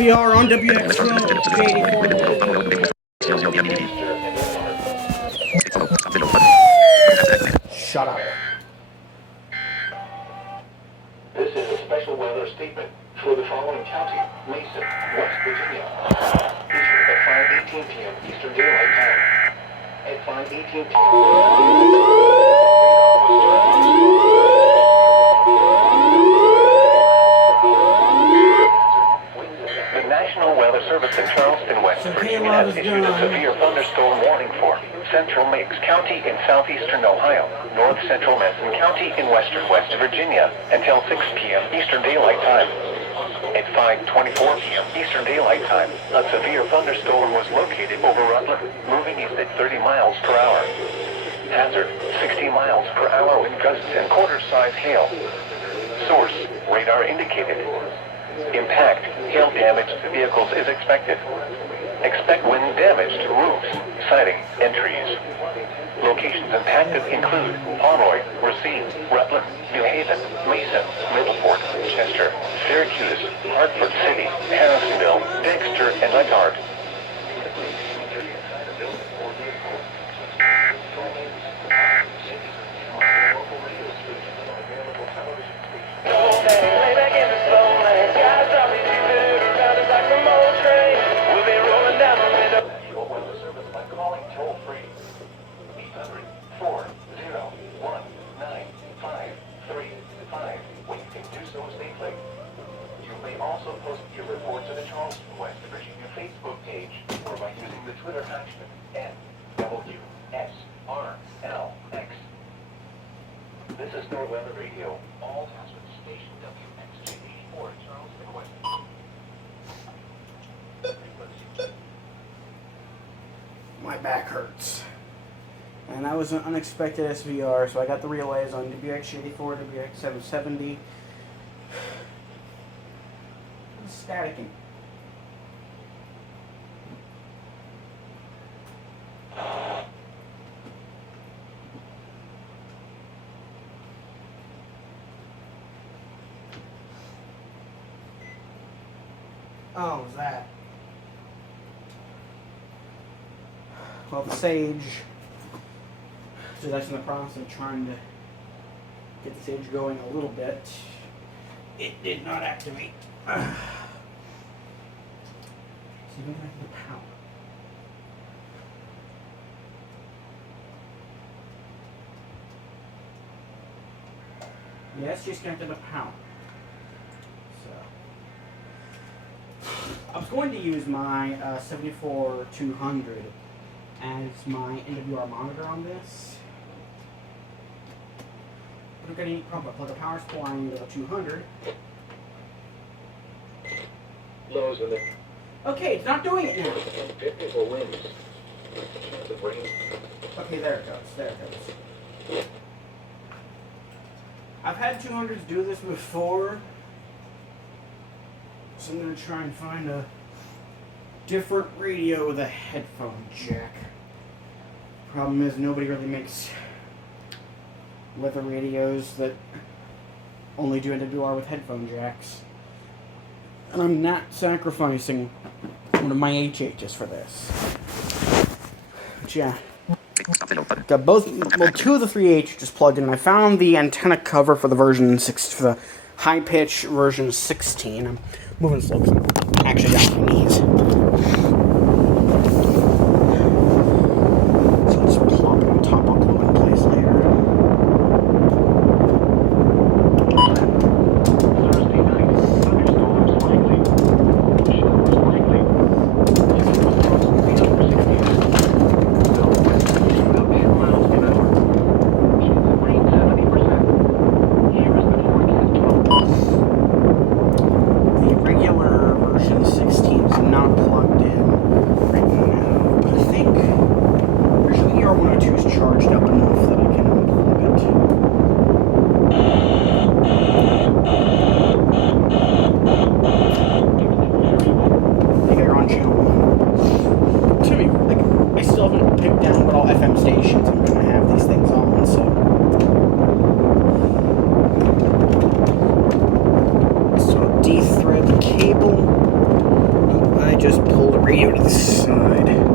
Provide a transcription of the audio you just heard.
SVR on WX12, J84. Shut up. This is a special weather statement for the following county: Mason, West Virginia. Issued at 5:18 p.m. Eastern Daylight Time. At 5:18 p.m. The National Weather Service in Charleston, West Virginia has issued a severe thunderstorm warning for central Meigs County in southeastern Ohio, north central Madison County in western West Virginia until 6 p.m. Eastern Daylight Time. At 5:24 p.m. Eastern Daylight Time, a severe thunderstorm was located over Rutland, moving east at 30 miles per hour. Hazard, 60 miles per hour with gusts and quarter-size hail. Source, radar indicated. Impact, hail damage to vehicles is expected. Expect wind damage to roofs, siding, and trees. Locations impacted include Pomeroy, Racine, Rutland, New Haven, Mason, Middleport, Chester, Syracuse, Hartford City, Harrisonville, Dexter, and Ledyard. Also post your report to the Charleston, West Virginia Facebook page or by using the Twitter hashtag NWSRLX. This is North Weather Radio. All hazards station WXJ84 Charleston, West. My back hurts. And that was an unexpected SVR, so I got the relays on WX84, WX770. Staticking. Oh, was that? Well, the Sage, so that's in the process of trying to get the Sage going a little bit. It did not activate. See if I can get the power. Yes, just connected to power. So I was going to use my 74200 as my NWR monitor on this. But I'm getting any problem. Plug a power supply into the 200. Lows in the Okay, it's not doing it now. technical winds. Okay, there it goes. There it goes. I've had 200s do this before, so I'm going to try and find a different radio with a headphone jack. Problem is, nobody really makes weather radios that only do NWR with headphone jacks. And I'm not sacrificing one of my HHs for this. But yeah. Got two of the three HHs plugged in. I found the antenna cover for the version 6, for the high pitch version 16. I'm moving slow because I'm actually down my knees. So I'll just plop it on top. I'll glue it in place later. De-thread the cable. just pull the radio to the side.